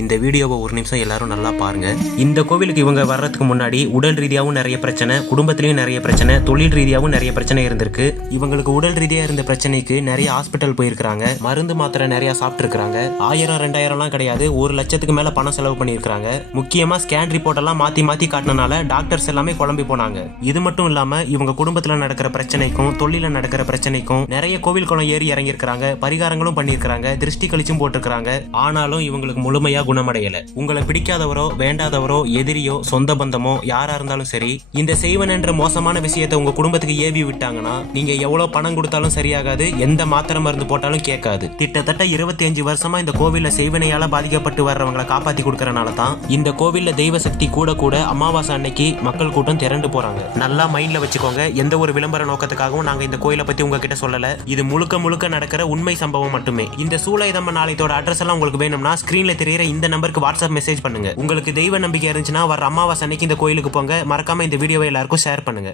இந்த வீடியோவை ஒரு நிமிஷம் எல்லாரும் நல்லா பாருங்க. இந்த கோவிலுக்கு இவங்க வர்றதுக்கு முன்னாடி உடல் ரீதியாகவும் நிறைய பிரச்சனை, குடும்பத்திலையும் நிறைய பிரச்சனை, தொழில் ரீதியாகவும் நிறைய பிரச்சனை இருந்திருக்கு. இவங்களுக்கு உடல் ரீதியா இருந்த பிரச்சனைக்கு நிறைய ஹாஸ்பிட்டல் போயிருக்காங்க, மருந்து மாத்திரை நிறைய சாப்பிட்டு இருக்காங்க. 1000 2000 கிடையாது, 1,00,000க்கு மேல பணம் செலவு பண்ணிருக்காங்க. முக்கியமா ஸ்கேன் ரிப்போர்ட் எல்லாம் மாத்தி மாத்தி காட்டினால டாக்டர்ஸ் எல்லாமே குழம்பி போனாங்க. இது மட்டும் இல்லாம இவங்க குடும்பத்துல நடக்கிற பிரச்சனைக்கும் தொழில நடக்கிற பிரச்சனைக்கும் நிறைய கோவில் குளம் ஏறி இறங்கி இருக்காங்க, பரிகாரங்களும் பண்ணிருக்காங்க, திருஷ்டி கழிச்சும் போட்டிருக்காங்க. ஆனாலும் இவங்களுக்கு முழுமையா குணமடையல. உங்களை பிடிக்காதவரோ வேண்டாதவரோ எதிரியோ சொந்த பந்தமோ யாரா இருந்தாலும் சரி, இந்த செய்வன் என்ற மோசமான விஷயத்தை உங்க குடும்பத்துக்கு ஏவி விட்டாங்கன்னா நீங்க எவ்வளவு பணம் கொடுத்தாலும் சரியாகாது, எந்த மாத்திரை மருந்து போட்டாலும் கேட்காது. கிட்டத்தட்ட 25 வருஷமா இந்த கோவில்ல செய்வனையால பாதிக்கப்பட்டு வர்றவங்களை காப்பாத்தி கொடுக்கறனால தான் இந்த கோவில்ல தெய்வ சக்தி கூட கூட அமாவாசை அன்னைக்கு மக்கள் கூட்டம் திரண்டு போறாங்க. நல்லா மைண்ட்ல வச்சுக்கோங்க. எந்த ஒரு விளம்பர நோக்கத்துக்காகவும் நாங்க இந்த கோயிலை பத்தி உங்ககிட்ட சொல்லல. இது முழுக்க முழுக்க நடக்கிற உண்மை சம்பவம் மட்டுமே. இந்த சூலாயுதம்மன் ஆலயத்தோட அட்ரஸ் எல்லாம் உங்களுக்கு வேணும்னா ஸ்கிரீன்ல தெரியுற இந்த நம்பருக்கு வாட்ஸ்அப் மெசேஜ் பண்ணுங்க. உங்களுக்கு தெய்வ நம்பிக்கை இருந்துச்சுன்னா வர அமாவாசை அன்னைக்கு இந்த கோயிலுக்கு போங்க. மறக்காம இந்த வீடியோவை எல்லாருக்கும் ஷேர் பண்ணுங்க.